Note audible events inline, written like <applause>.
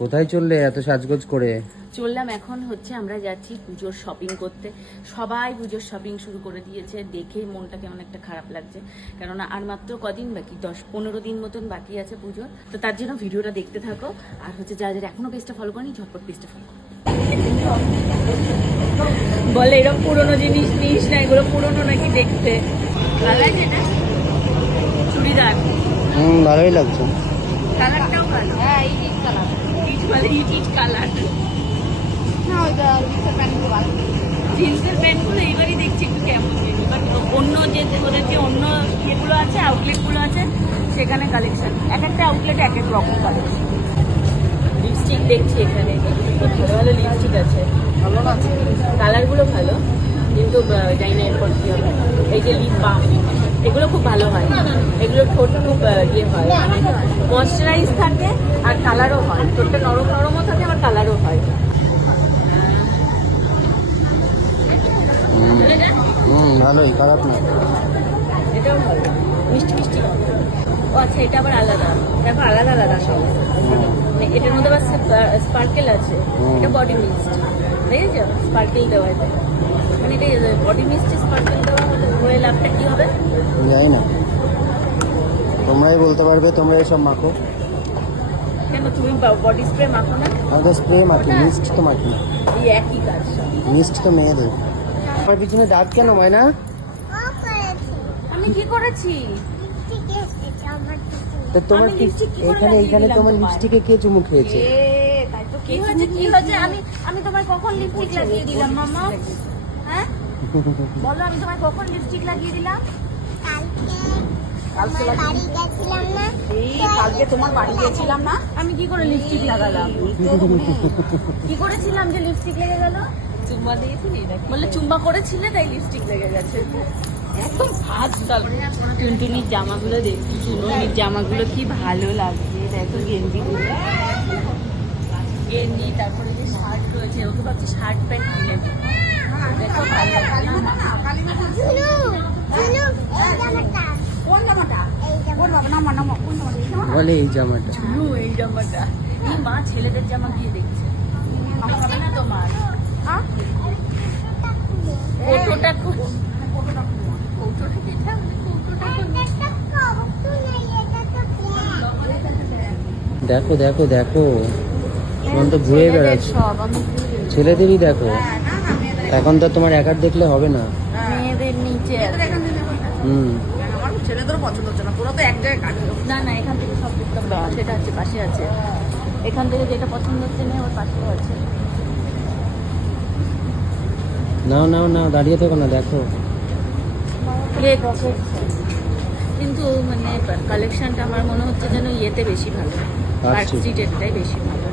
কোথায় চললে এত সাজগোজ করে? চললাম এখন হচ্ছে আমরা যাচ্ছি পুজোর শপিং করতে। সবাই পুজোর শপিং শুরু করে দিয়েছে দেখে মনটা কেমন একটা খারাপ লাগছে। কেননা আর মাত্র কদিন বাকি দশ পনেরো দিন মতন বাকি আছে পুজোর। তো তার জন্য ভিডিওটা দেখতে থাকো। আর হচ্ছে যারা যারা এখনও পেজটা ফলো করেনি ঝটপট পেজটা ফলো করো। বলে এরকম পুরোনো জিনিস নিস না এগুলো পুরোনো নাকি দেখতে। ভালো লাগছে না? চুড়িদার। হুম ভালোই লাগছে। কালারটাও ভালো। হ্যাঁ এই যে colour it it it colour জিন্সের প্যান্টগুলো এবারই দেখছি একটু কেমন বাট অন্য যে ওদের যে অন্য ইয়েগুলো আছে আউটলেটগুলো আছে সেখানে কালেকশন এক একটা আউটলেটে এক এক রকম কালেকশন লিপস্টিক দেখছি এখানে। ভালো ভালো লিপস্টিক আছে। ভালো আছে কালারগুলো ভালো কিন্তু জানি না এরপর কি হবে? এই যে লিপ বাম এগুলো খুব ভালো হয়। এগুলো ঠোঁট খুব ইয়ে হয় ময়শ্চারাইজ থাকে আর কালারও হয়। ঠোঁটটা নরম নরমও থাকে আবার কালারও হয়। হুম ভালোই খারাপ না। এটাও ভালো মিষ্টি মিষ্টি ও আচ্ছা এটা আবার আলাদা। দেখো আলাদা আলাদা সব। মানে এটার মধ্যে আবার স্পার্কেল আছে। এটা বডি মিস্ট দেখেছ? স্পার্কেল দেওয়া এটা। মানে এটা বডি মিস্ট স্পার্কেল দেওয়া হয়ে লাভটা কি হবে? জানি না। তোমরাই বলতে পারবে তোমরা এসব মাখো। কেন তুমি বডি স্প্রে মাখো না? আমাদের স্প্রে মাখি মিস্ট তো মাখি। এই একই কাজ মিস্ট তো মেয়েদের। আমার পিছনে দাঁত কেন ময়না? আমি কি করেছি? তো তোমার কি এখানে এখানে তোমার? লিপস্টিকে কে চুমু খেয়েছে? এ, তাই তো কি হয়েছে? কি হয়েছে? আমি আমি তোমায় কখন লিপস্টিক লাগিয়ে দিলাম মামা? হ্যাঁ? <laughs> বলো আমি তোমায় কখন লিপস্টিক লাগিয়ে দিলাম? এই কালকে তোমার বাড়ি গেছিলাম না? আমি কি করে লিপস্টিক লাগালাম? কি করেছিলাম যে লিপস্টিক লেগে গেল? চুম্মা দিয়েছিলি বললে চুম্মা করেছিলে তাই লিপস্টিক লেগে গেছে। একদম আজকাল টুনটুনির জামাগুলো দেখছি টুনটুনির জামাগুলো কি ভালো লাগছে। দেখো গেঞ্জিগুলো গেঞ্জি তারপরে যে শার্ট রয়েছে ওকে ভাবছি শার্ট প্যান্ট কিনে দিই। দেখো ভালো লাগছে না? কোন জামাটা কোন বাবা নামা নামা কোন জামাটা এই জামাটা? বলে এই জামাটা। ঝুলু এই জামাটা। এই মা ছেলেদের জামা গিয়ে দেখছে। হবে না তোমার? হ্যাঁ? ফটোটা কৌটোটা যেটা দেখো দেখো দেখো। তোমার তো ঘুরে বেড়াচ্ছে। ছেলেদেরই দেখো। হ্যাঁ, এখন তো তোমার একার দেখলে হবে না। মেয়েদের নিচে আছে। মেয়েদের এখান দেখো। হুম। ছেলেদেরও পছন্দ হচ্ছে না। পুরো তো এক জায়গায় কাটলো না না এখান থেকে সব দেখতাম সেটা আছে পাশে আছে। এখান থেকে যেটা পছন্দ হচ্ছে না ওর পাশেও আছে। নাও নাও নাও দাঁড়িয়ে থেকো না দেখো। কিন্তু মানে কালেকশনটা আমার মনে হচ্ছে যেন ইয়েতে বেশি ভালো। পার্ক। স্ট্রিটেরটাই বেশি ভালো।